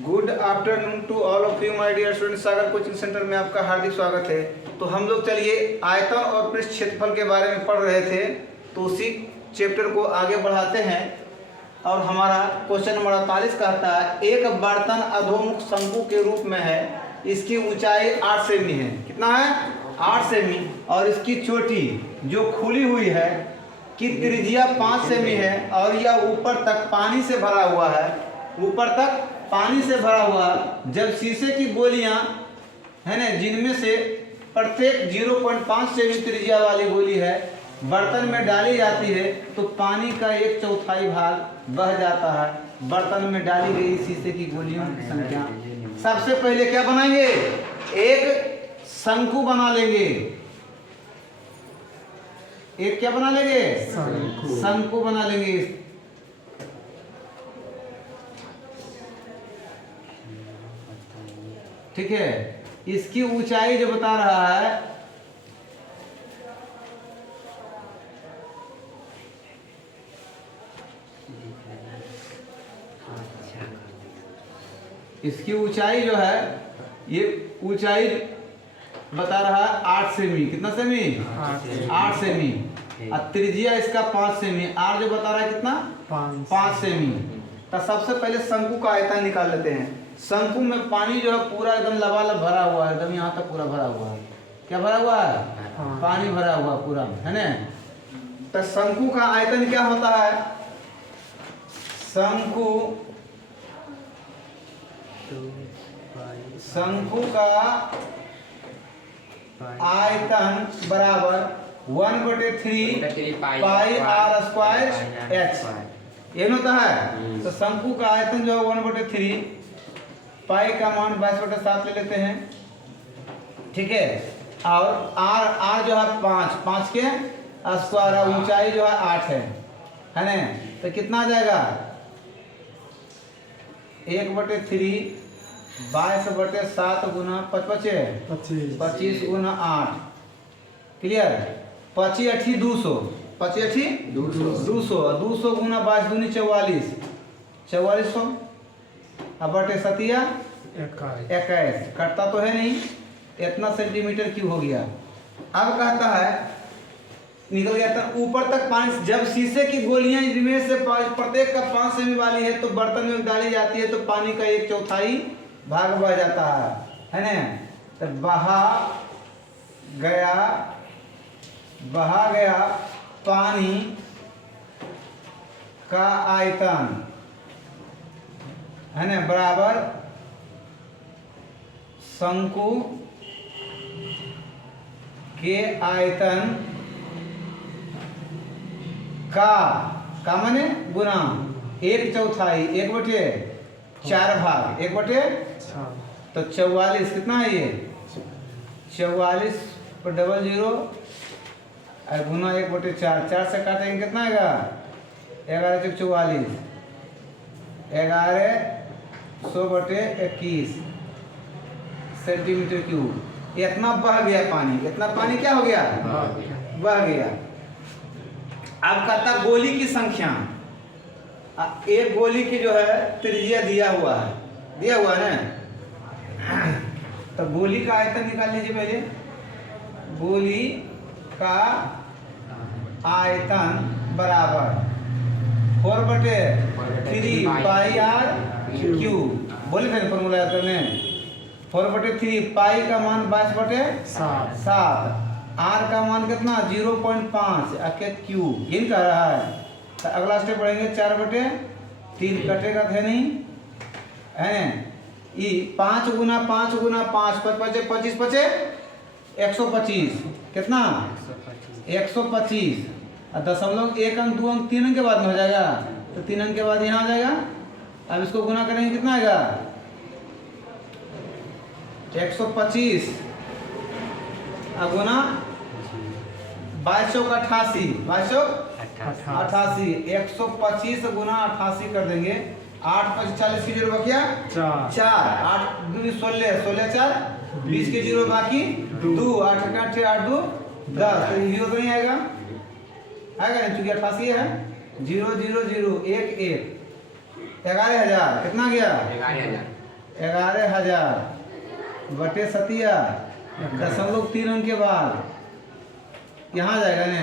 Good afternoon to all of you my dear students. Sagar coaching centre में आपका हार्दिक स्वागत है। तो हम लोग चलिए आयतन और पृष्ठ क्षेत्रफल के बारे में पढ़ रहे थे, तो उसी चैप्टर को आगे बढ़ाते हैं। और हमारा क्वेश्चन नंबर 48 कहता है, एक बर्तन अधोमुख शंकु के रूप में है, इसकी ऊंचाई 8 सेमी है। कितना है? 8 सेमी। और इसकी चोटी जो खुली हुई है की त्रिज्या 5 सेमी है और यह ऊपर तक पानी से भरा हुआ है। ऊपर तक पानी से भरा हुआ। जब शीशे की गोलियां है ना, जिनमें से प्रत्येक 0.5 सेमी त्रिज्या वाली गोली है, बर्तन में डाली जाती है तो पानी का 1/4 भाग बह जाता है। बर्तन में डाली गई शीशे की गोलियों की संख्या। सबसे पहले क्या बनाएंगे? एक शंकु बना लेंगे। एक क्या बना लेंगे? शंकु बना लेंगे। ठीक है। इसकी ऊंचाई जो बता रहा है, इसकी ऊंचाई जो है, ये ऊंचाई बता रहा है 8 सेमी। कितना सेमी? 8 सेमी। और त्रिज्या इसका 5 सेमी। आर जो बता रहा है कितना? 5 सेमी। तो सबसे पहले शंकु का आयतन निकाल लेते हैं। शंकु में पानी जो है पूरा एकदम लबालब भरा हुआ है, एकदम यहाँ तक पूरा भरा हुआ है। क्या भरा हुआ है? पानी भरा हुआ पूरा, है ना। तो शंकु का आयतन क्या होता है? शंकु का आयतन बराबर 1/3 पाई आर स्क्वायर एच। ये होता है। तो शंकु का आयतन जो है 1/3 पाई का मान 22/7 ले लेते हैं। ठीक है। और आर जो है 5 के स्क्वायर है। ऊंचाई जो है 8 है ना। तो कितना आ जाएगा? 1/3 22/7 गुना 25 गुना 8। क्लियर? 25 200 200 गुना 22 दूनी 44 4400 अब बटे 7 21। कटता तो है नहीं, इतना सेंटीमीटर क्यूब हो गया। अब कहता है निकल गया था ऊपर तक पानी। जब शीशे की गोलियां इनमें से प्रत्येक का 5 सेमी वाली है तो बर्तन में डाली जाती है तो पानी का 1/4 भाग बह जाता है ना। तो बहा गया पानी का आयतन है ना बराबर शंकु के आयतन का माने गुना 1/4 1/4 भाग 1/4। तो 44 कितना है ये? 44 पर 00 और गुना 1/4। 4 से काटेंगे कितना आएगा? 11 × 44 11/100/21 सेंटीमीटर क्यूब। इतना बह गया पानी। इतना पानी क्या हो गया? बह गया। अब कहता गोली की संख्या। एक गोली की जो है त्रिज्या दिया हुआ है ना। तो गोली का आयतन निकाल लीजिए पहले। गोली का आयतन बराबर 4/3 पाई आर क्यूब। बोले थे फॉर्मूला याद करने। 4/3 पाई का मान 22/7। आर का मान कितना? 0.5 के क्यूब। यही कह रहा है। तो अगला स्टेप पढ़ेंगे 4/3 कटेगा थे नहीं है ना। 5 गुना 5 गुना 5 25 125। कितना? 125। और दशमलव 1 अंक 2 अंक 3 अंक के बाद में हो जाएगा। तो 3 अंक के बाद यहाँ आ जाएगा। अब इसको गुना करेंगे कितना आएगा? 125 गुना 2288 125 गुना 88 कर देंगे। 8 5 40 की 0 बकिया 4 8 दूनी 16 16 4 20 के 0 बाकी 2 8 8 8 2 10। तो 0 नहीं आएगा। नहीं? चूंकि 88 है। 0 0 0 1 1 11,000 कितना गया? 11,000 11,000 बटे सतिया 0.3 अंक के बाद यहाँ जाएगा ना,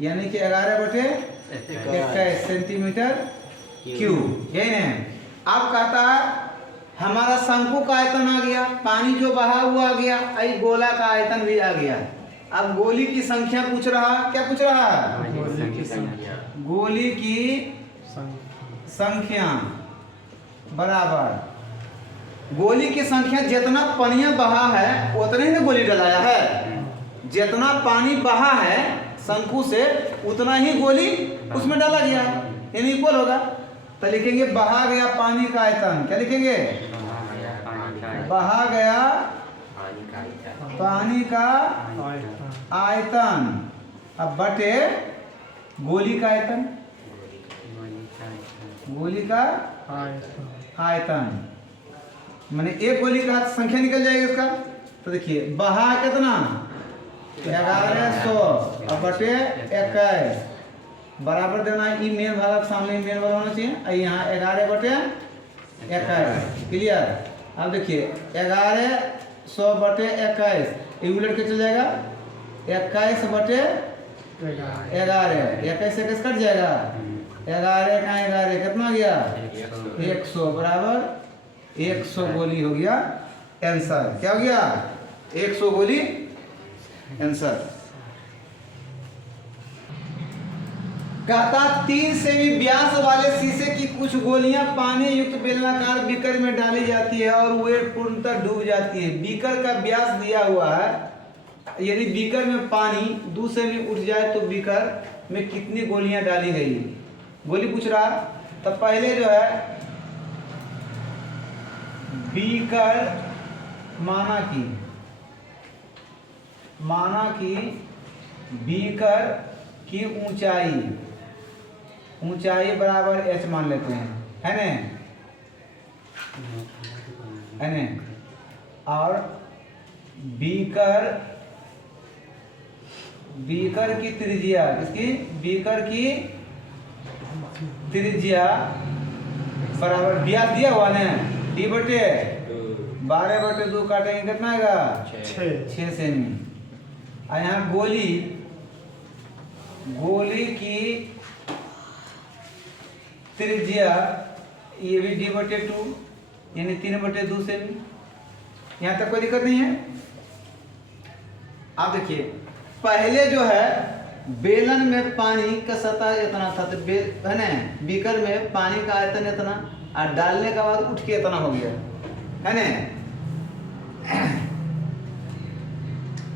यानी कि 11 बटे 21 सेंटीमीटर क्यूब, यही ना। अब कहता है हमारा शंकु का आयतन आ गया, पानी जो बहा हुआ आ गया, आई गोला का आयतन भी आ गया। अब गोली की संख्या पूछ रहा, क्या पूछ रहा है? गोली की संख्या बराबर गोली की संख्या, जितना पानी बहा है उतने ही ना गोली डलाया है। जितना पानी बहा है शंकु से उतना ही गोली उसमें डाला गया, यानी इक्वल होगा। तो लिखेंगे बहा गया पानी का आयतन, क्या लिखेंगे? बहा गया पानी का आयतन, अब बटे गोली का आयतन, गोली का आयतन, माने एक गोली का संख्या निकल जाएगी इसका। तो देखिए बहा कितना? 1100 अब बटे 21 बराबर देना है। ई मेन भाग सामने मेन वाला होना चाहिए, और यहाँ 11 बटे 21, क्लियर। अब देखिए 1100 बटे 21 ये उलट के चल जाएगा, 21 बटे 11, 21 से कट जाएगा, 11 का 11 कितना गया? 100 बराबर 100 गोली हो गया आंसर। क्या हो गया? 100 गोली आंसर। कहता 3 सेमी व्यास वाले शीशे की कुछ गोलियां पानी युक्त बेलनाकार बीकर में डाली जाती है और वे पूर्णतः डूब जाती है। बीकर का व्यास दिया हुआ है, यदि बीकर में पानी 2 सेमी उठ जाए तो बीकर में कितनी गोलियां डाली गई, गोली पूछ रहा। तो पहले जो है बीकर माना कि बीकर की ऊंचाई बराबर h मान लेते हैं, है ना? और बीकर की त्रिज्या, इसकी बीकर की त्रिज्या बराबर व्यास दिया हुआ ना, d बटे 12/2 काटेंगे कितना आएगा? 6 सेमी। और यहाँ गोली की त्रिज्या ये भी d/2 यानी 3/2 सेमी। यहाँ तक कोई दिक्कत नहीं है। आप देखिए पहले जो है बेलन में पानी का सतह इतना था, तो है ना, बीकर में पानी का आयतन इतना, और डालने के बाद उठ के इतना हो गया, है ना।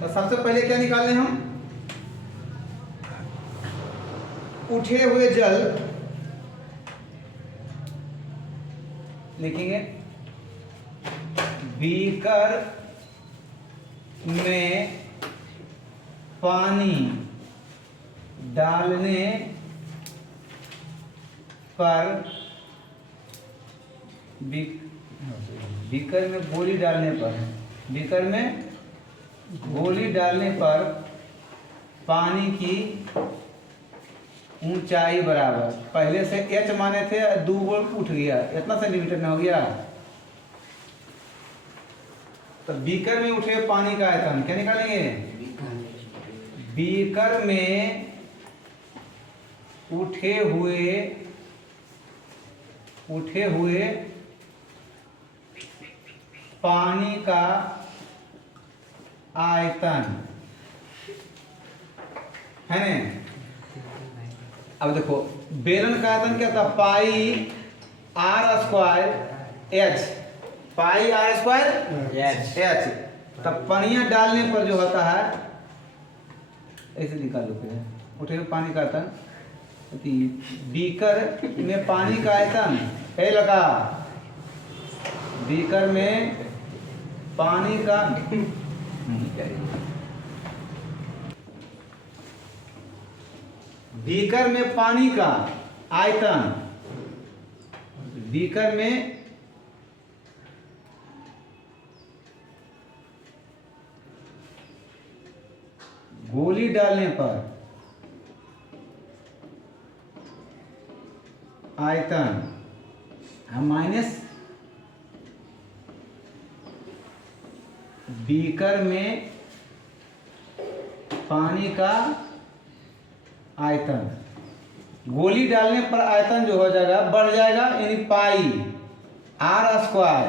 तो सबसे पहले क्या निकालें हम? उठे हुए जल लिखेंगे, बीकर में पानी डालने पर बीकर में गोली डालने पर पानी की ऊंचाई बराबर, पहले से h माने थे 2 गोल उठ गया, इतना सेंटीमीटर में हो गया। तो बीकर में उठे पानी का आयतन क्या निकालेंगे? बीकर में उठे हुए पानी का आयतन, है ना। अब देखो बेलन का आयतन क्या था? पाई r स्क्वायर h। तब पानिया डालने पर जो होता है ऐसे निकालो, फिर उठे हुए पानी का आयतन, बीकर में पानी का आयतन है लगा, बीकर में पानी का बीकर में पानी का आयतन, बीकर में गोली डालने पर आयतन माइनस बीकर में पानी का आयतन, गोली डालने पर आयतन जो हो जाएगा बढ़ जाएगा, यानी पाई आर स्क्वायर,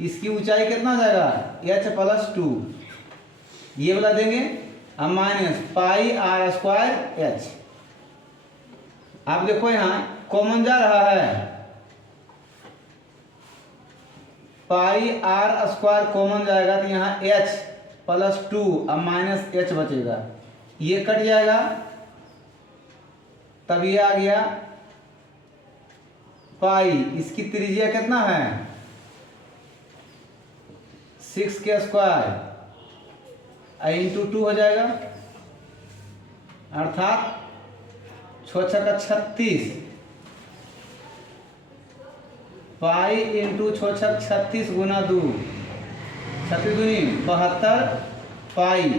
इसकी ऊंचाई कितना जाएगा h+2, ये वाला देंगे, अब minus pi r square h. आप देखो यहाँ कॉमन जा रहा है, पाई आर स्क्वायर कॉमन जाएगा तो यहाँ h+2 अब माइनस h बचेगा, ये कट जाएगा, तब ये आ गया पाई, इसकी त्रिज्या कितना है 6 के स्क्वायर इंटू 2 हो जाएगा, अर्थात 6 का 36, पाई इंटू 6 36 गुना 2, 36 दूनी 72 पाई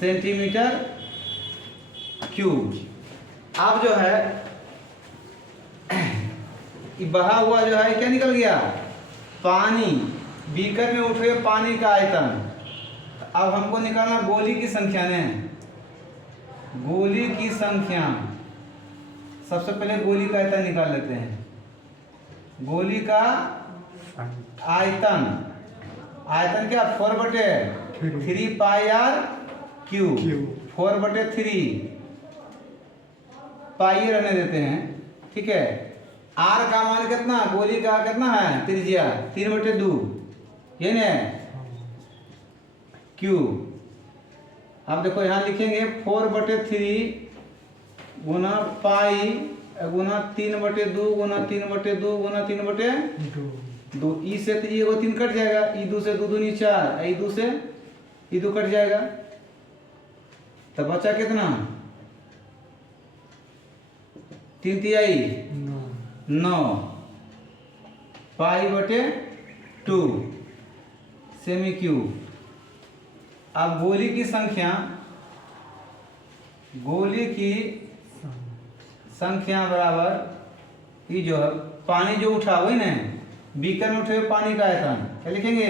सेंटीमीटर क्यूब। अब जो है बहा हुआ जो है क्या निकल गया, पानी, बीकर में उठे हुए पानी का आयतन। अब हमको निकालना गोली की संख्या ने, गोली की संख्या, सबसे पहले गोली का आयतन निकाल लेते हैं। गोली का आयतन, आयतन क्या 4/3 पाई आर क्यूब, 4/3 पाई रहने देते हैं, ठीक है। आर का मान कितना, गोली का कितना है त्रिज्या 3/2, ये ना क्यूब। अब देखो यहाँ लिखेंगे 4/3 गुना पाई गुना 3/2 गुना 3/2 गुना 3/2, ई से तो ये 3 कट जाएगा, ई 2 से 2 दूनी 4, ई 2 से ई 2 कट जाएगा, तब बचा कितना 3 तिहाई 9 पाई/2 सेमी क्यूब। अब गोली की संख्या, गोली की संख्या बराबर ये जो है पानी जो उठा हुआ ना, बीकर में उठे हुए पानी का आयतन, क्या लिखेंगे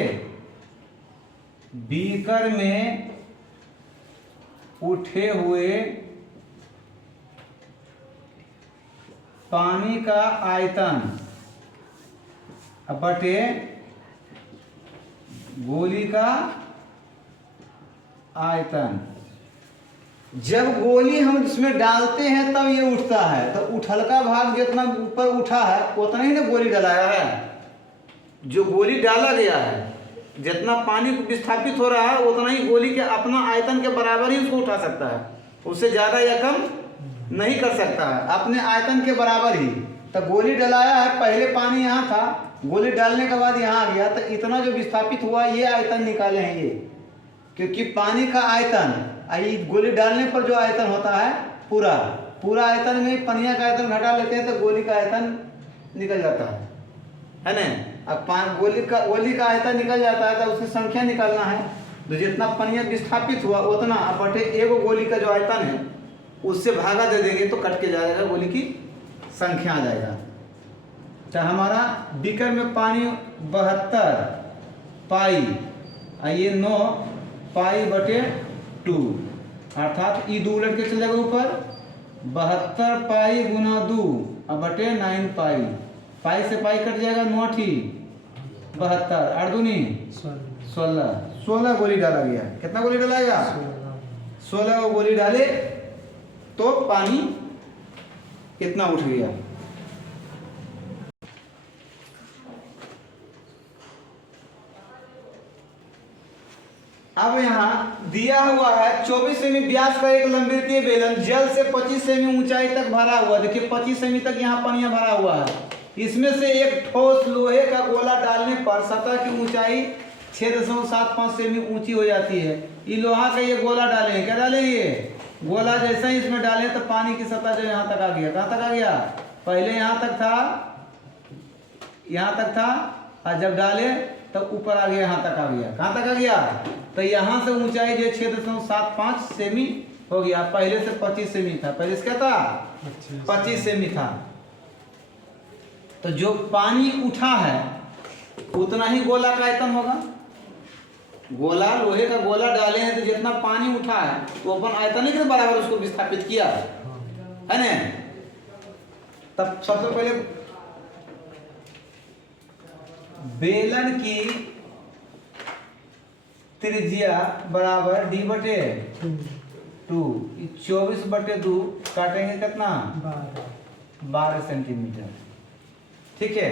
बीकर में उठे हुए पानी का आयतन बटे गोली का आयतन। जब गोली हम इसमें डालते हैं तब ये उठता है, तो उठल का भाग जितना ऊपर उठा है उतना ही ना गोली डलाया है। जो गोली डाला गया है, जितना पानी विस्थापित हो रहा है उतना ही गोली के अपना आयतन के बराबर ही उसको उठा सकता है, उससे ज़्यादा या कम नहीं कर सकता है, अपने आयतन के बराबर ही। तो गोली डलाया है, पहले पानी यहाँ था, गोली डालने के बाद यहाँ आ गया, तो इतना जो विस्थापित हुआ ये आयतन निकाले हैं ये, क्योंकि पानी का आयतन गोली डालने पर जो आयतन होता है पूरा आयतन में पनिया का आयतन घटा लेते हैं तो गोली का आयतन निकल जाता है ना। अब गोली का आयतन निकल जाता है तो उसकी संख्या निकालना है, तो जितना पनिया विस्थापित हुआ उतना बटे एगो गोली का जो आयतन है उससे भागा दे देंगे तो कट के जाएगा, गोली की संख्या आ जाएगा। चाहे हमारा बीकर में पानी 72 पाई, ये 9 पाई/2, अर्थात ई 2 उलट के चल जाएगा ऊपर, 72 पाई गुना 2 बटे 9 पाई, पाई से पाई कट जाएगा, 9 ठी 72, 8 दूनी 16 गोली डाला गया। कितना गोली डाला गया 16 गोली डाले तो पानी कितना उठ गया। अब यहाँ दिया हुआ है 24 सेमी व्यास का एक लंबवृत्तीय बेलन जल से 25 सेमी ऊंचाई तक भरा हुआ। देखिए 25 सेमी तक यहाँ पानी भरा हुआ है। इसमें से एक ठोस लोहे का गोला डालने पर सतह की ऊंचाई 6.75 सेमी ऊंची हो जाती है। ये लोहा का ये गोला डालेंगे, क्या डालेंगे, गोला जैसा ही इसमें डालें तो पानी की सतह जो यहाँ तक आ गया, कहाँ तक आ गया, पहले यहाँ तक था और जब डाले तब ऊपर आ गया, यहाँ तक आ गया, कहाँ तक आ गया, तो यहाँ से ऊंचाई जो 6.75 सेमी हो गया। पहले से 25 सेमी था, पहले से क्या था 25 सेमी था। तो जो पानी उठा है उतना ही गोला का आयतन होगा। गोला, लोहे का गोला डाले हैं तो जितना पानी उठा है तो अपन आयतन के बराबर उसको विस्थापित किया है ना। तब सबसे पहले बेलन की त्रिज्या बराबर d/2, 24/2 काटेंगे कितना, 12 सेंटीमीटर। ठीक है,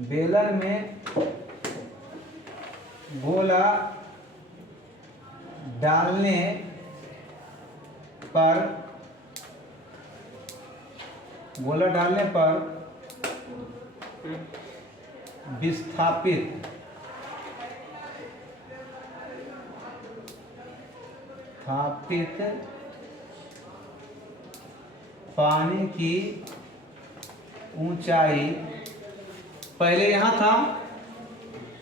बेलन में गोला डालने पर विस्थापित पानी की ऊंचाई पहले यहाँ था,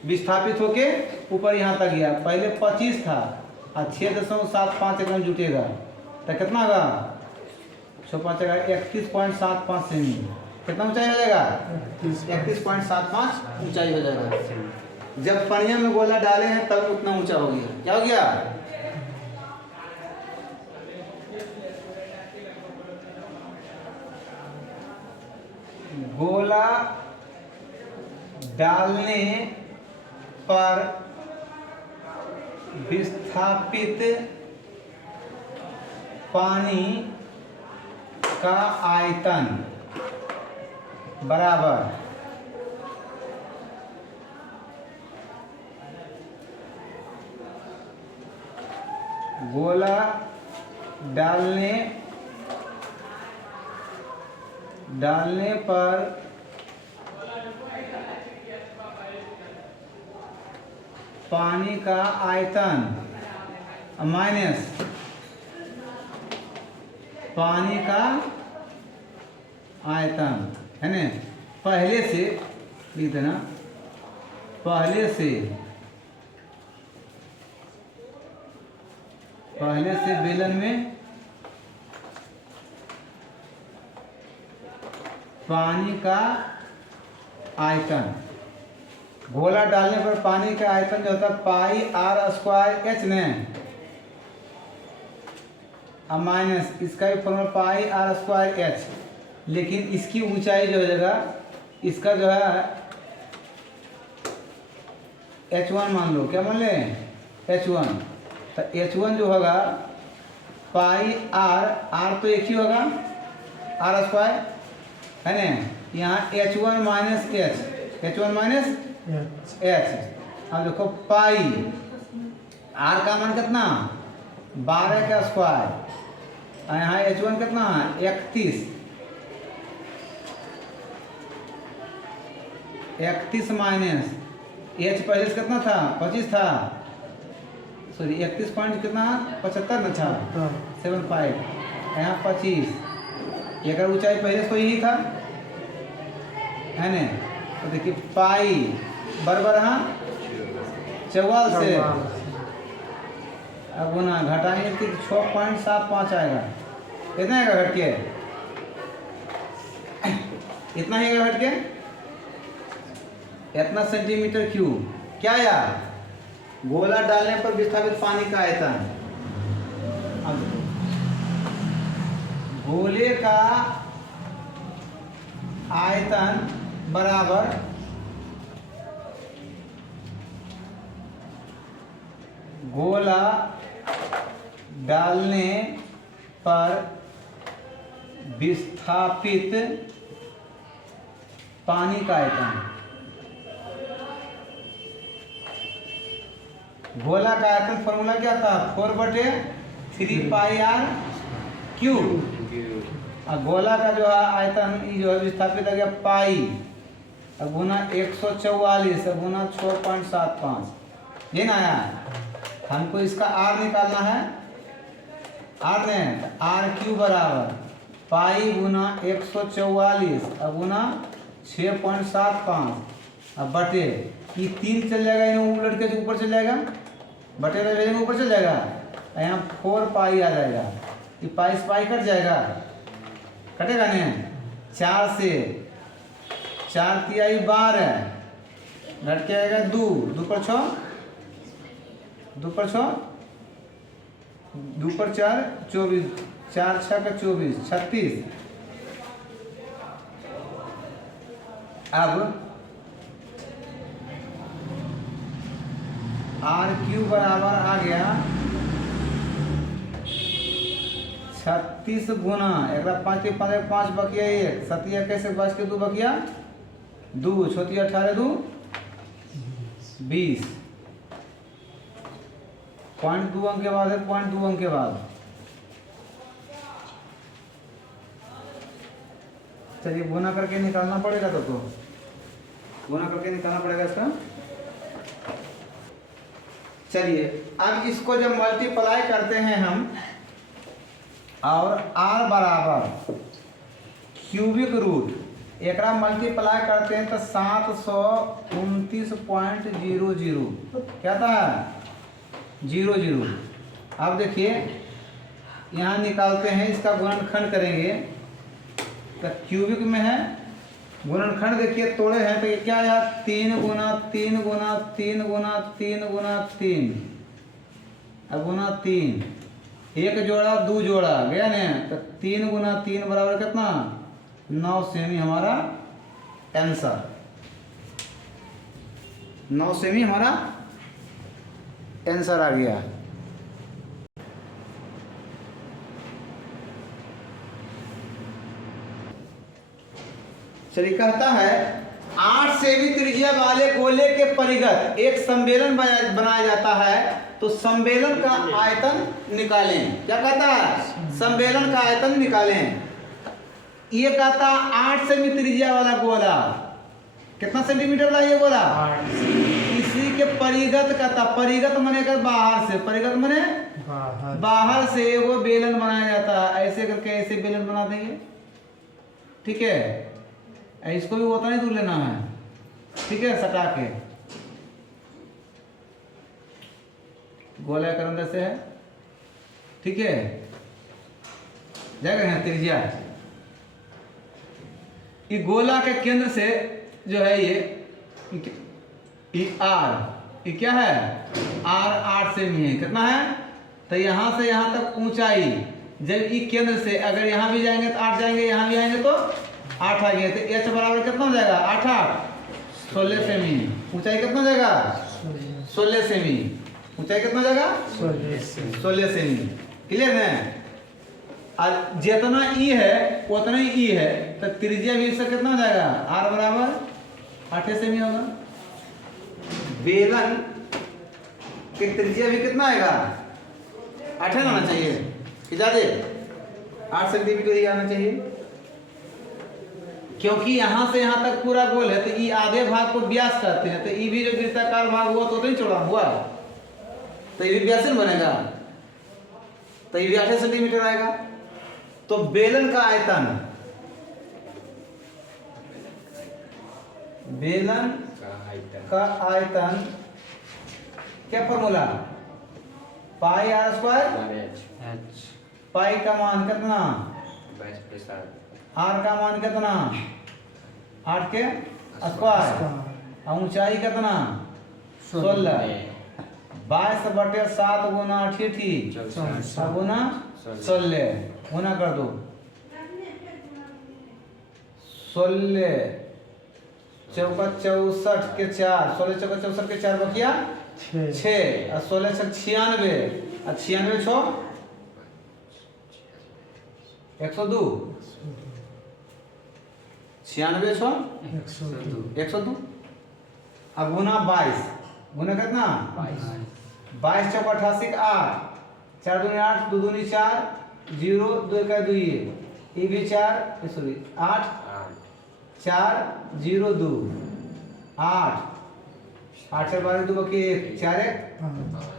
विस्थापित होके ऊपर यहाँ तक गया। पहले 25 था और 6.75 एकदम जुटेगा तो कितना होगा, 6.5 31.75 सेमी। कितना ऊंचाई हो जाएगा, 31.75 ऊंचाई हो जाएगा। जब पनिया में गोला डाले हैं तब उतना ऊंचा हो गया। क्या हो गया, गोला डालने पर विस्थापित पानी का आयतन बराबर गोला डालने पर पानी का आयतन माइनस पानी का आयतन है ना। पहले से लिख देना, पहले से बेलन में पानी का आयतन, गोला डालने पर पानी का आयतन जो होता है πr² ने माइनस इसका भी फॉर्मूला πr²h। लेकिन इसकी ऊंचाई जो हो जाएगा, इसका जो है h1 मान लो। क्या मान ले, h1। तो h1 जो होगा πr तो एक ही होगा r² है ना। यहाँ h1 माइनस h। अब देखो पाई r का मान कितना, 12 का स्क्वायर, और यहाँ h1 कितना है 31 माइनस h पहले से कितना था 25 था, सॉरी 31 पॉइंट कितना 75 न था 75, यहाँ 25। एक ऊंचाई पहले से तो यही था है ना। तो देखिए पाई बराबर यहाँ 44 से, अब गुना घटाएंगे तो 6.75 आएगा। कितना आएगा घट के, इतना ही आएगा घट के, इतना सेंटीमीटर क्यूब। क्या यार, गोला डालने पर विस्थापित पानी का आयतन। अब गोले का आयतन बराबर गोला डालने पर विस्थापित पानी का आयतन। गोला का आयतन फॉर्मूला क्या था, 4/3πr³। और गोला का जो है आयतन जो है विस्थापित हो गया पाई, अब गुना 144 गुना 6.75, ये ना आया। हमको इसका r निकालना है, r ने r³ बराबर पाई गुना 144 अब गुना 6.75 अब बटे ये 3 चल जाएगा, इन्हें उलट के ऊपर चल जाएगा, बटे में ऊपर चल जाएगा, यहाँ 4 पाई आ जाएगा, ये पाई से पाई कट जाएगा, कटेगा नहीं, 4 से 4 तिहाई 12 घट के आएगा 2, 2 पर 6, 2 पर 6, 2 पर 4 24, 4 6 का 24 36। अब RQ बराबर आ गया 36 गुना 5 5 बकिया 1 7 कैसे 5 के 2 बकिया 2 छोटी 18 2 20 0.2 अंक के बाद है 0.2 अंक के बाद। चलिए गुना करके निकालना पड़ेगा तो गुना करके निकालना पड़ेगा इसका। चलिए अब इसको जब मल्टीप्लाई करते हैं हम और r बराबर क्यूबिक रूट एक मल्टीप्लाई करते हैं तो 729.00 क्या था 00। अब देखिए यहाँ निकालते हैं, इसका गुणनखंड करेंगे तो क्यूबिक में है, गुणनखंड देखिए तोड़े हैं तो ये क्या आया 3 गुना 3 गुना 3 गुना 3 गुना 3 अब गुना 3 1 जोड़ा 2 जोड़ा गया ना तो 3 गुना 3 बराबर कितना 9 सेमी हमारा आंसर, 9 सेमी हमारा आंसर आ गया। चलिए कहता है 8 सेमी त्रिज्या वाले गोले के परिगत एक सम्मेलन बनाया जाता है तो सम्मेलन का आयतन निकालें। क्या कहता है सम्मेलन का आयतन निकालें। ये कहता 8 सेमी त्रिज्या वाला गोला कितना सेंटीमीटर वाला ये गोला 8। इसी के परिगत कहता, परिगत मने कर बाहर से, परिगत मने बाहर से वो बेलन बनाया जाता है। ऐसे करके ऐसे बेलन बना देंगे, ठीक है, इसको भी उतना ही दूर लेना है, ठीक है, सटा के गोला का अंदर से है, ठीक है, जाएगा यहाँ त्रिज्या। ये गोला के केंद्र से जो है ये R, ये क्या है R 8 सेमी है, कितना है तो यहाँ से यहाँ तक ऊंचाई, जब ये केंद्र से अगर यहाँ भी जाएंगे तो 8 जाएंगे, यहाँ भी आएंगे तो 8 आ गए तो H बराबर कितना हो जाएगा 8 8 16 सेमी। ऊंचाई कितना हो जाएगा 16 सेमी, ऊंचाई कितना हो जाएगा 16 सेमी। क्लियर है। और जितना ई है उतना ही ई है तो त्रिज्या भी इसका कितना हो जाएगा R बराबर 8 सेमी होगा। बेलन की त्रिज्या भी कितना आएगा 8 आना चाहिए कि ज्यादा 8 सेंटीमीटर ही आना चाहिए, क्योंकि यहाँ से यहाँ तक पूरा गोल है तो ई आधे भाग को व्यास कहते हैं, तो ई भी जो वृत्ताकार भाग हुआ तो नहीं चौड़ा हुआ तो ये भी व्यास बनेगा, तो ये भी 8 सेंटीमीटर आएगा। तो बेलन का आयतन, बेलन का आयतन क्या फॉर्मूला पाई R स्क्वायर, पाई का मान कितना R का मान कितना 8 के स्क्वायर, ऊंचाई कितना 16, 22/7 गुना 8 गुना 16 गुना कर दो 16 चौका 64 के 4, 16 चौका 64 के 4 बकिया 6 और 16 छक 96 और 96 छो 102, 96 छो 102। अब गुना 22 गुना कितना 22 चौका 88 के 8, 4 दूनी 8 2 दूनी 4 0 2 का 2 ये भी 4 सॉरी 8 4 0 2 8 8 से 12 2 के 1 4 1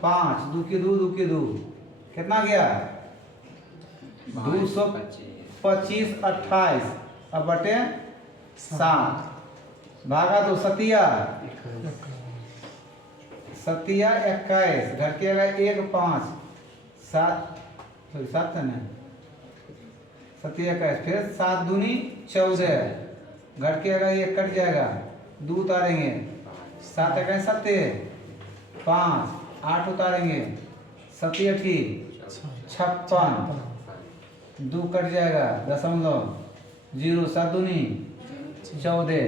5 2 के 2 2 के 2 कितना गया 225 25 28 अब बटे 7 भागा तो सतिया 21 घर के आएगा 1 5 7 7 है ना 21 फिर 7 दूनी 14 घर के आएगा 1 कट जाएगा 2 उतारेंगे 7 21 70 5 8 उतारेंगे 7 8 56 2 कट जाएगा 0.0 7 दूनी 14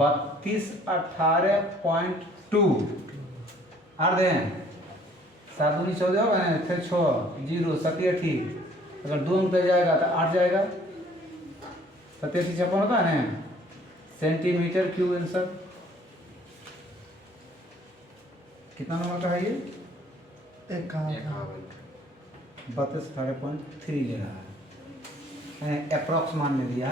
32 18.2 आर दें 7 दूनी 14 होगा ना फिर 6 0 7 8 अगर 2 अंक जाएगा तो 8 जाएगा 7 8 56 होता है ना सेंटीमीटर क्यूब आंसर कितना नंबर का है ये 32.3 ले रहा है अप्रॉक्स मान में दिया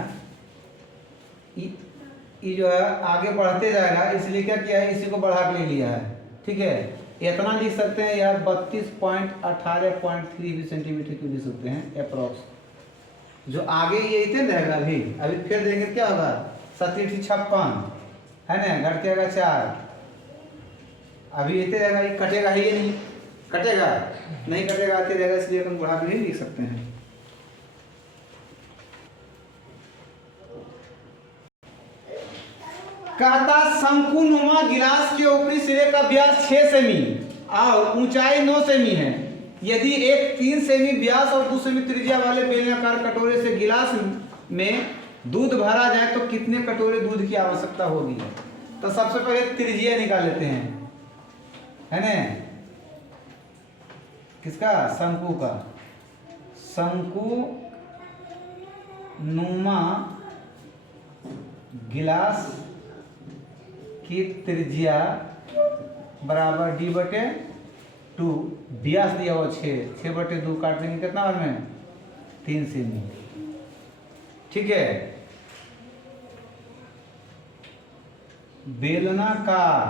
ये जो है आगे बढ़ते जाएगा इसलिए क्या किया है इसी को बढ़ा के ले लिया है ठीक है इतना लिख सकते हैं यार 32.18.3 भी सेंटीमीटर क्यूब लिख सकते हैं अप्रॉक्स जो आगे ये इतने रहेगा अभी फिर देंगे क्या होगा 7 8 56 है ना घट के आएगा 4 अभी इतने रहेगा ये कटेगा ही नहीं कटेगा नहीं कटेगा आते रहेगा इसलिए हम बढ़ा के नहीं लिख सकते हैं कहता शंकुनुमा गिलास के ऊपरी सिरे का व्यास 6 सेमी और ऊंचाई 9 सेमी है यदि एक 3 सेमी व्यास और 2 सेमी त्रिज्या वाले बेलनाकार कटोरे से गिलास में दूध भरा जाए तो कितने कटोरे दूध की आवश्यकता होगी तो सबसे पहले त्रिज्या निकाल लेते हैं है ना किसका शंकु का शंकु नुमा गिलास की त्रिज्या बराबर d/2 व्यास दिया हुआ 6/2 काट देंगे कितना बार में 3 सेमी ठीक है बेलनाकार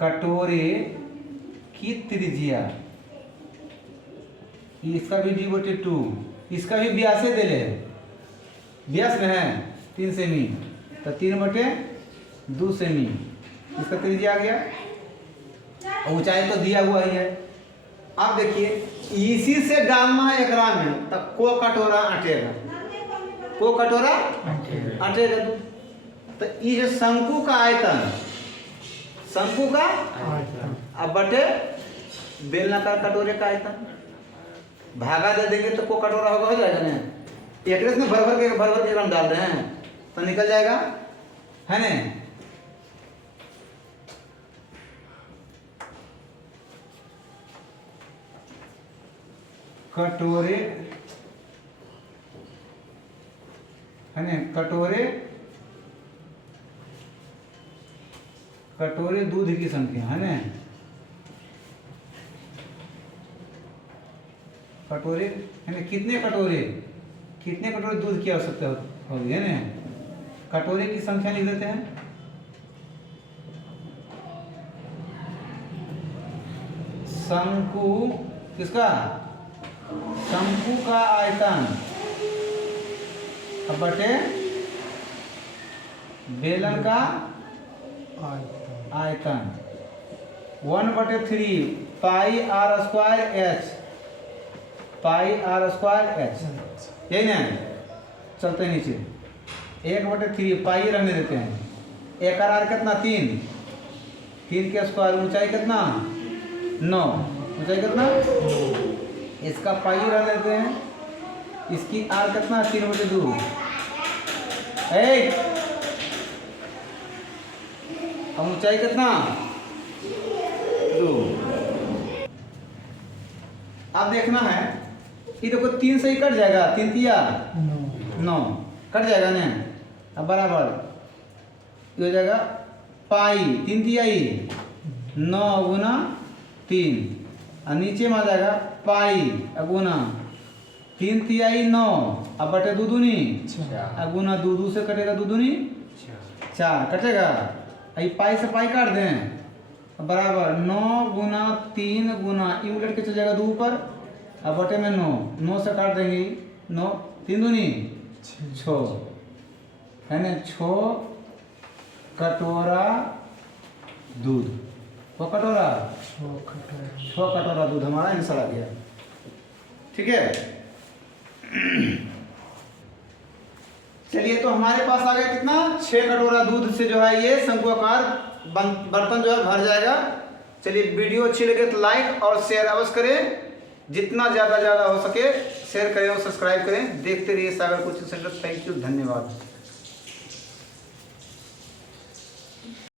कटोरे की त्रिज्या इसका भी d/2 इसका भी व्यास दे ले व्यास में है 3 सेमी तो 3/2 सेमी इसका त्रिज्या आ गया ऊंचाई तो दिया हुआ ही है अब देखिए इसी से डालना है एकरा में तो को कटोरा अटेगा को कटोरा अटेगा तो ये जो शंकु का आयतन शंकु का अब बटे बेलनाकार कटोरे का आयतन भागा दे देंगे तो को कटोरा होगा हो जाएगा ना एक में भर भर के हम डाल रहे हैं तो निकल जाएगा है ना कटोरे है ना कटोरे दूध की संख्या है ना कटोरे है ना कितने कटोरे दूध की आवश्यकता होगी है ना कटोरे की संख्या लिख देते हैं शंकु किसका शंकु का आयतन बटे बेलन का आयतन 1/3 पाई r स्क्वायर h यही ना चलते नीचे 1/3 पाई रहने देते हैं 1 r कितना 3 के स्क्वायर ऊंचाई कितना 9 ऊंचाई कितना इसका पाई रह लेते हैं इसकी r कितना 3/2 अब ऊंचाई कितना 2 अब देखना है ये देखो 3 से ही कट जाएगा 3 तिया 9 कट जाएगा ना अब बराबर ये हो जाएगा पाई 3 तिया 9 गुना 3 और नीचे में आ जाएगा पाई गुना 3 तिहाई 9 अब बटे 2 दूनी गुना 2 से कटेगा 2 दूनी 4 कटेगा आई पाई से पाई काट दें बराबर 9 गुना 3 गुना यू उलट के चल जाएगा 2 ऊपर अब बटे में 9, 9 से काट देंगी 9, 3 दूनी 6, है ना, 6 कटोरा दूध, वो कटोरा 6 कटोरा दूध हमारा आंसर आ गया। ठीक है, चलिए तो हमारे पास आ गया कितना, 6 कटोरा दूध से जो है ये शंकुआकार बर्तन जो है भर जाएगा। चलिए वीडियो अच्छी लगे तो लाइक और शेयर अवश्य करें, जितना ज़्यादा हो सके शेयर करें और सब्सक्राइब करें। देखते रहिए सागर कोचिंग सेंटर। थैंक यू, धन्यवाद।